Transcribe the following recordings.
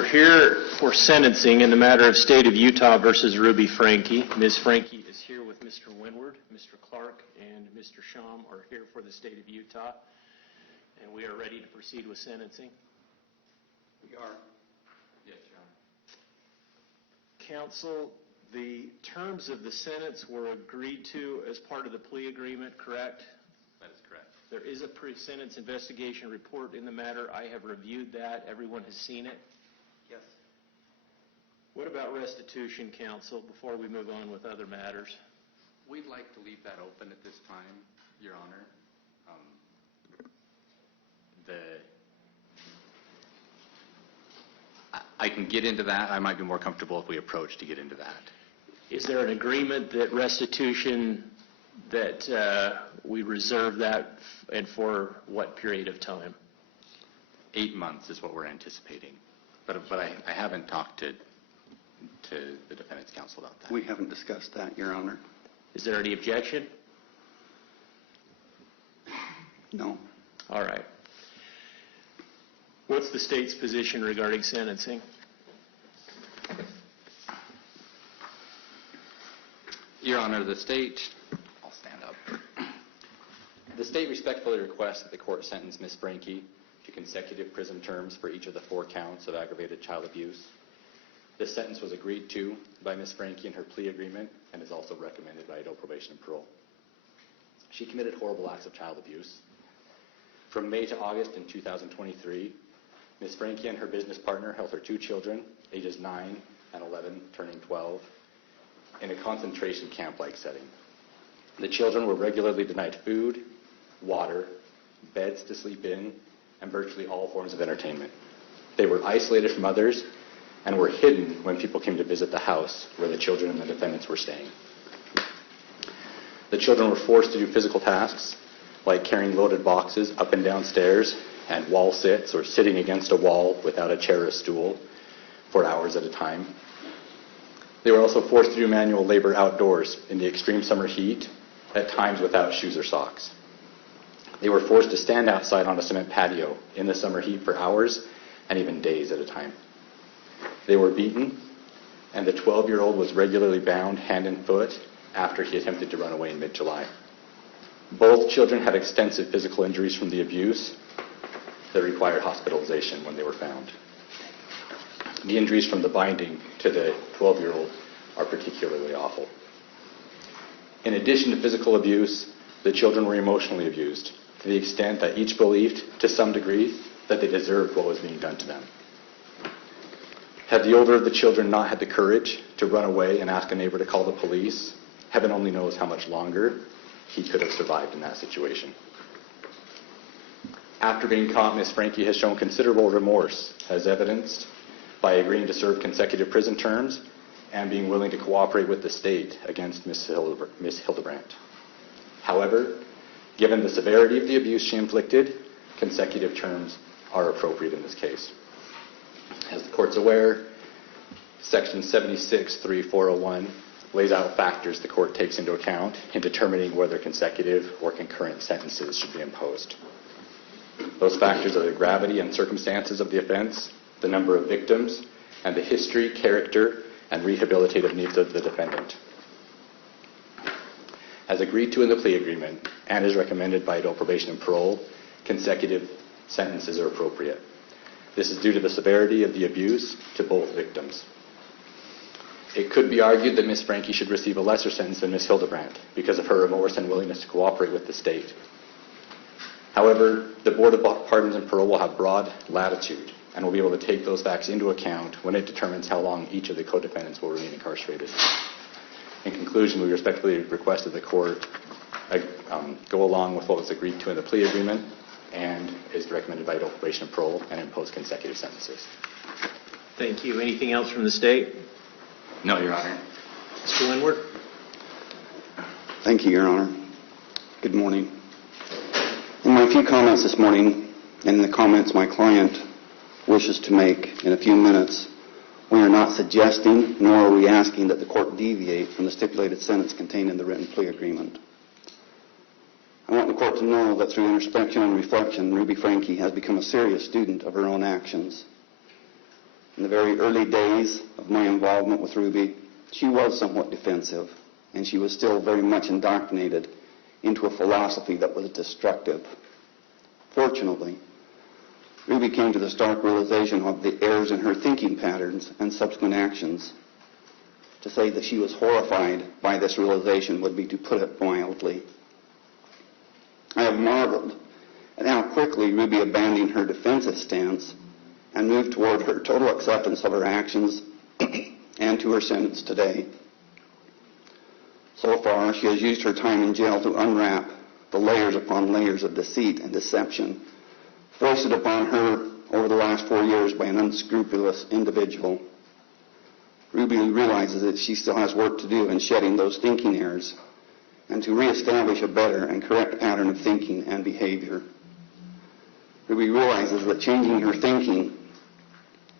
We're here for sentencing in the matter of State of Utah versus Ruby Franke. Ms. Franke is here with Mr. Windward. Mr. Clark and Mr. Sham are here for the State of Utah, and we are ready to proceed with sentencing. We are. Yes, Your Honor. Counsel, the terms of the sentence were agreed to as part of the plea agreement, correct? That is correct. There is a pre-sentence investigation report in the matter. I have reviewed that. Everyone has seen it. Yes. What about restitution, counsel, before we move on with other matters? We'd like to leave that open at this time, Your Honor. I can get into that. I might be more comfortable if we approach to get into that. Is there an agreement that restitution, that we reserve that, and for what period of time? 8 months is what we're anticipating. But I haven't talked to the defendant's counsel about that. We haven't discussed that, Your Honor. Is there any objection? No. All right. What's the state's position regarding sentencing? Your Honor, the state, I'll stand up. The state respectfully requests that the court sentence Ms. Franke to consecutive prison terms for each of the 4 counts of aggravated child abuse. This sentence was agreed to by Ms. Franke in her plea agreement and is also recommended by adult probation and parole. She committed horrible acts of child abuse. From May to August in 2023, Ms. Franke and her business partner held her 2 children, ages 9 and 11, turning 12, in a concentration camp-like setting. The children were regularly denied food, water, beds to sleep in, and virtually all forms of entertainment. They were isolated from others and were hidden when people came to visit the house where the children and the defendants were staying. The children were forced to do physical tasks like carrying loaded boxes up and down stairs and wall sits or sitting against a wall without a chair or a stool for hours at a time. They were also forced to do manual labor outdoors in the extreme summer heat, at times without shoes or socks. They were forced to stand outside on a cement patio in the summer heat for hours and even days at a time. They were beaten, and the 12-year-old was regularly bound hand and foot after he attempted to run away in mid-July. Both children had extensive physical injuries from the abuse that required hospitalization when they were found. The injuries from the binding to the 12-year-old are particularly awful. In addition to physical abuse, the children were emotionally abused to the extent that each believed, to some degree, that they deserved what was being done to them. Had the older of the children not had the courage to run away and ask a neighbor to call the police, heaven only knows how much longer he could have survived in that situation. After being caught, Ms. Franke has shown considerable remorse, as evidenced by agreeing to serve consecutive prison terms and being willing to cooperate with the state against Ms. Hildebrandt. However, given the severity of the abuse she inflicted, consecutive terms are appropriate in this case. As the court's aware, Section 76.3.401 lays out factors the court takes into account in determining whether consecutive or concurrent sentences should be imposed. Those factors are the gravity and circumstances of the offense, the number of victims, and the history, character, and rehabilitative needs of the defendant. As agreed to in the plea agreement and as recommended by adult probation and parole, consecutive sentences are appropriate. This is due to the severity of the abuse to both victims. It could be argued that Ms. Franke should receive a lesser sentence than Ms. Hildebrandt because of her remorse and willingness to cooperate with the state. However, the Board of Pardons and Parole will have broad latitude and will be able to take those facts into account when it determines how long each of the co-defendants will remain incarcerated. In conclusion, we respectfully request that the court go along with what was agreed to in the plea agreement and is recommended by adult probation and parole and impose consecutive sentences. Thank you. Anything else from the state? No, Your Honor. Mr. Windward? Thank you, Your Honor. Good morning. In my few comments this morning, and in the comments my client wishes to make in a few minutes, we are not suggesting nor are we asking that the court deviate from the stipulated sentence contained in the written plea agreement. I want the court to know that through introspection and reflection, Ruby Franke has become a serious student of her own actions. In the very early days of my involvement with Ruby, she was somewhat defensive, and she was still very much indoctrinated into a philosophy that was destructive. Fortunately, Ruby came to the stark realization of the errors in her thinking patterns and subsequent actions. To say that she was horrified by this realization would be to put it mildly. I have marveled at how quickly Ruby abandoned her defensive stance and moved toward her total acceptance of her actions and to her sentence today. So far, she has used her time in jail to unwrap the layers upon layers of deceit and deception foisted upon her over the last 4 years by an unscrupulous individual. Ruby realizes that she still has work to do in shedding those thinking errors and to reestablish a better and correct pattern of thinking and behavior. Ruby realizes that changing her thinking,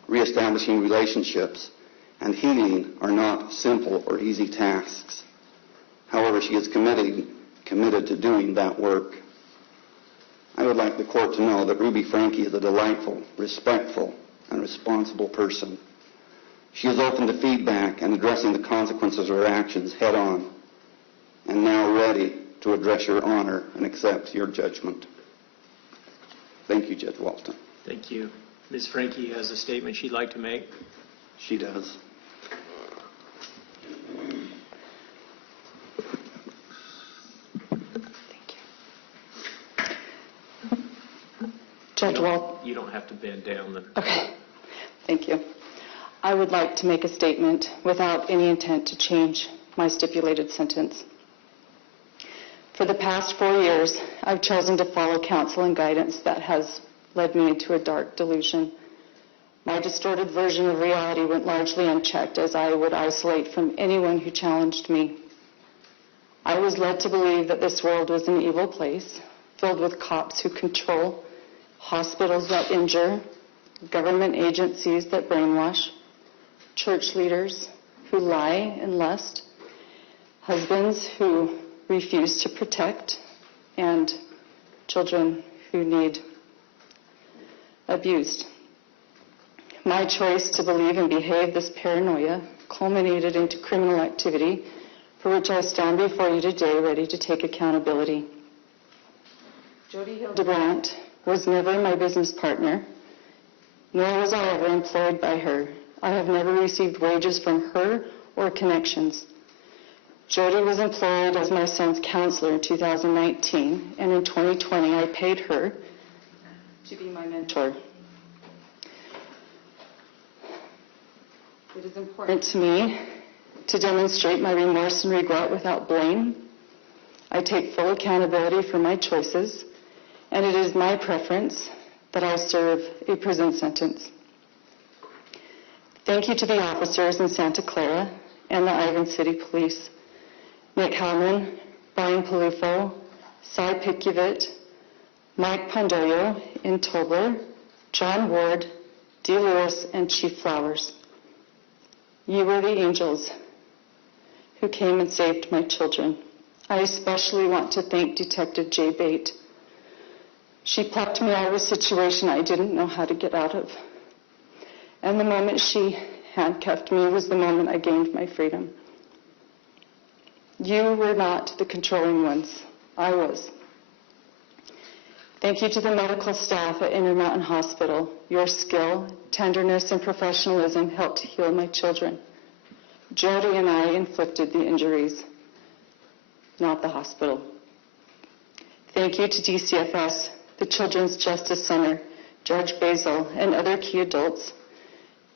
reestablishing relationships, and healing are not simple or easy tasks. However, she is committed to doing that work. I would like the court to know that Ruby Franke is a delightful, respectful, and responsible person. She is open to feedback and addressing the consequences of her actions head on, and now ready to address your honor and accept your judgment. Thank you, Judge Walton. Thank you. Ms. Franke has a statement she'd like to make. She does. Judge Walton. You don't have to bend down. Okay. Thank you. I would like to make a statement without any intent to change my stipulated sentence. For the past 4 years, I've chosen to follow counsel and guidance that has led me into a dark delusion. My distorted version of reality went largely unchecked as I would isolate from anyone who challenged me. I was led to believe that this world was an evil place, filled with cops who control, hospitals that injure, government agencies that brainwash, church leaders who lie and lust, husbands who refuse to protect, and children who need abused. My choice to believe and behave this paranoia culminated into criminal activity for which I stand before you today ready to take accountability. Jodi Hildebrandt was never my business partner, nor was I ever employed by her. I have never received wages from her or connections. Jodi was employed as my son's counselor in 2019, and in 2020 I paid her to be my mentor. It is important to me to demonstrate my remorse and regret without blame. I take full accountability for my choices, and it is my preference that I serve a prison sentence. Thank you to the officers in Santa Clara and the Ivan City Police, Nick Howman, Brian Palufo, Cy Pickuvit, Mike Pondoyo in Tobler, John Ward, Dee Lewis, and Chief Flowers. You were the angels who came and saved my children. I especially want to thank Detective Jay Bate. She plucked me out of a situation I didn't know how to get out of. And the moment she handcuffed me was the moment I gained my freedom. You were not the controlling ones. I was. Thank you to the medical staff at Intermountain Hospital. Your skill, tenderness, and professionalism helped heal my children. Jodi and I inflicted the injuries, not the hospital. Thank you to DCFS, the Children's Justice Center, Judge Basil, and other key adults.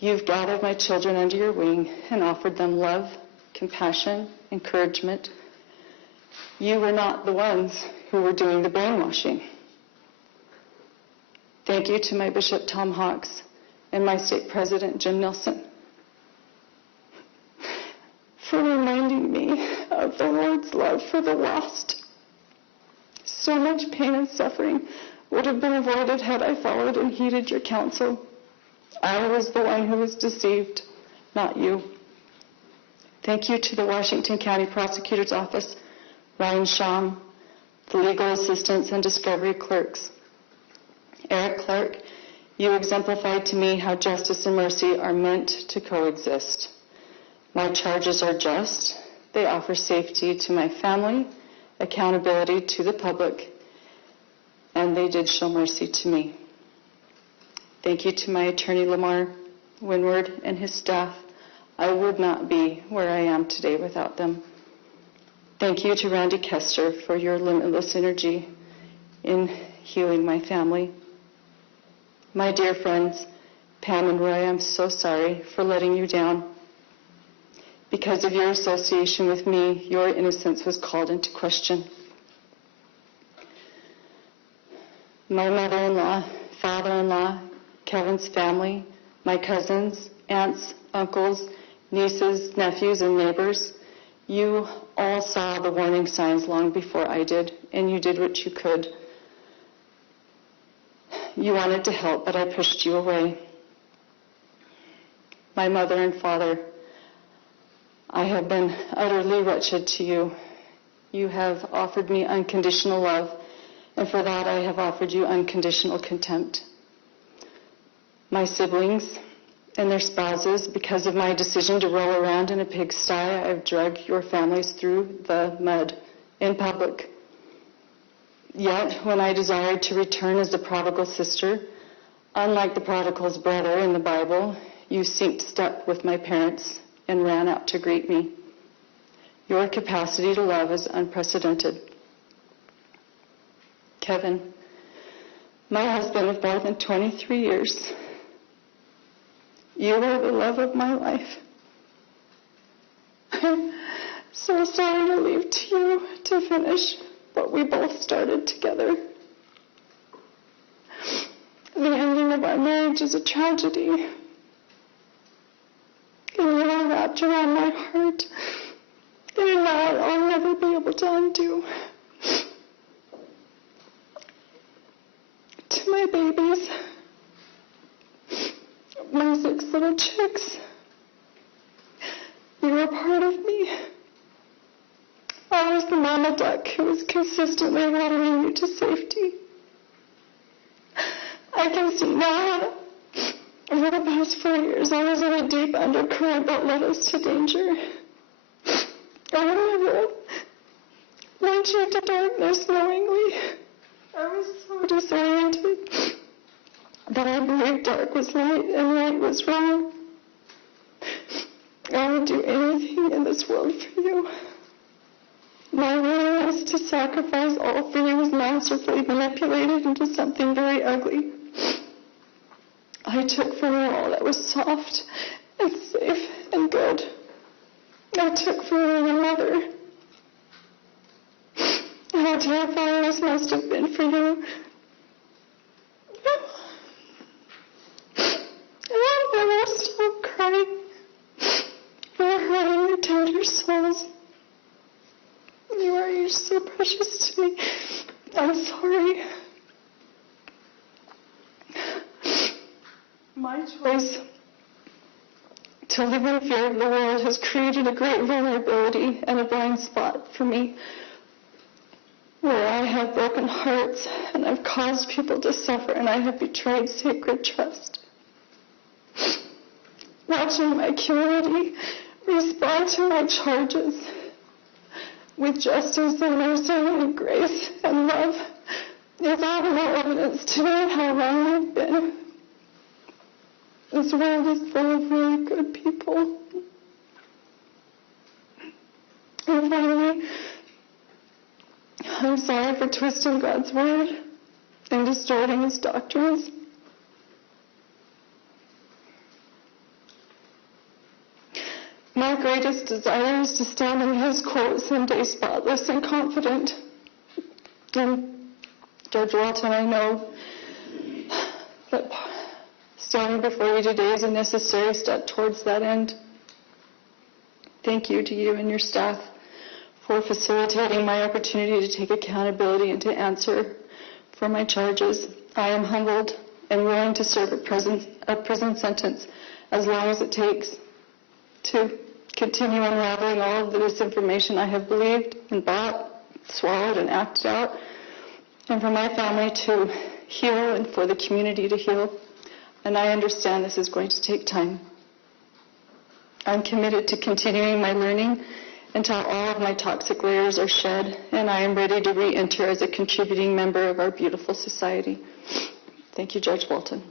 You've gathered my children under your wing and offered them love, compassion, encouragement. You were not the ones who were doing the brainwashing. Thank you to my Bishop Tom Hawks and my state president Jim Nilsson for reminding me of the Lord's love for the lost. So much pain and suffering would have been avoided had I followed and heeded your counsel. I was the one who was deceived, not you. Thank you to the Washington County Prosecutor's Office, Ryan Sham, the legal assistants and discovery clerks, Eric Clark, You exemplified to me how justice and mercy are meant to coexist. My charges are just. They offer safety to my family, accountability to the public, and they did show mercy to me. Thank you to my attorney, Lamar Windward, and his staff. I would not be where I am today without them. Thank you to Randy Kester for your limitless energy in healing my family. My dear friends, Pam and Roy, I'm so sorry for letting you down. Because of your association with me, your innocence was called into question. My mother-in-law, father-in-law, Kevin's family, my cousins, aunts, uncles, nieces, nephews, and neighbors, you all saw the warning signs long before I did, and you did what you could. You wanted to help, but I pushed you away. My mother and father, I have been utterly wretched to you. You have offered me unconditional love, and for that I have offered you unconditional contempt. My siblings and their spouses, because of my decision to roll around in a pigsty, I've dragged your families through the mud in public. Yet, when I desired to return as the prodigal sister, unlike the prodigal's brother in the Bible, you synced step with my parents and ran out to greet me. Your capacity to love is unprecedented. Kevin, my husband of more than 23 years, you are the love of my life. I'm so sorry to leave to you to finish what we both started together. The ending of our marriage is a tragedy. And you are wrapped around my heart in a knot I'll never be able to undo. To my babies, my 6 little chicks, you were part of me. I was the mama duck who was consistently watering you to safety. I can see now that over the past 4 years I was in a deep undercurrent that led us to danger. I would never launch you into darkness knowingly. I was so disoriented that I believed dark was light and light was wrong. I would do anything in this world for you. My willingness to sacrifice all for you was masterfully manipulated into something very ugly. I took from you all that was soft and safe and good. I took from you your mother. How terrifying this must have been for you. And I will stop crying for hurting your tender souls. You are each so precious to me. I'm sorry. My choice to live in fear of the world has created a great vulnerability and a blind spot for me, where I have broken hearts and I've caused people to suffer and I have betrayed sacred trust. Watching my community respond to my charges with justice and mercy and grace and love is all the more evidence to me of how wrong I've been. This world is full of really good people. And finally, I'm sorry for twisting God's word and distorting his doctrines. My greatest desire is to stand in his court someday spotless and confident. And Judge Walton, I know that standing before you today is a necessary step towards that end. Thank you to you and your staff for facilitating my opportunity to take accountability and to answer for my charges. I am humbled and willing to serve a prison sentence as long as it takes to continue unraveling all of the misinformation I have believed and bought, swallowed, and acted out, and for my family to heal and for the community to heal. and I understand this is going to take time. I'm committed to continuing my learning until all of my toxic layers are shed, and I am ready to re-enter as a contributing member of our beautiful society. Thank you, Judge Walton.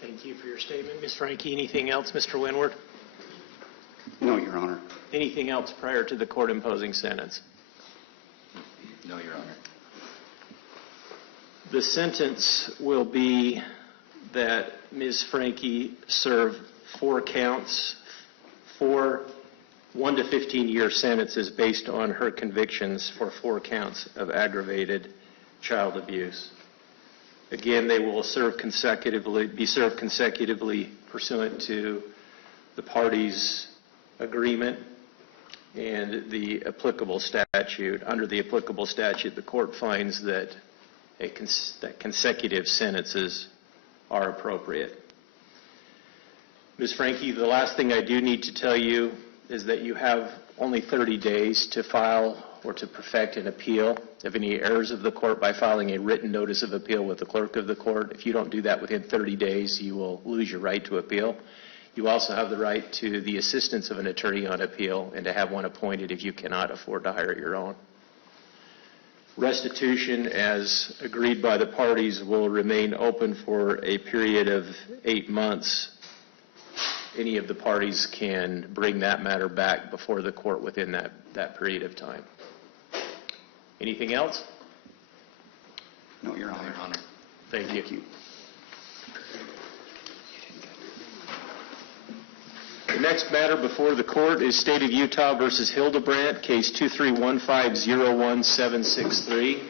Thank you for your statement, Ms. Franke. Anything else, Mr. Windward? No, Your Honor. Anything else prior to the court imposing sentence? No, Your Honor. The sentence will be that Ms. Franke serve 4 counts, 4 1 to 15-year sentences based on her convictions for 4 counts of aggravated child abuse. Again, they will be served consecutively pursuant to the parties' agreement and the applicable statute. Under the applicable statute, the court finds that that consecutive sentences are appropriate. Ms. Franke, the last thing I do need to tell you is that you have only 30 days to file or to perfect an appeal of any errors of the court by filing a written notice of appeal with the clerk of the court. If you don't do that within 30 days, you will lose your right to appeal. You also have the right to the assistance of an attorney on appeal and to have one appointed if you cannot afford to hire your own. Restitution, as agreed by the parties, will remain open for a period of 8 months. Any of the parties can bring that matter back before the court within that period of time. Anything else? No, Your Honor. Thank you. Thank you. The next matter before the court is State of Utah versus Hildebrandt, case 231501763.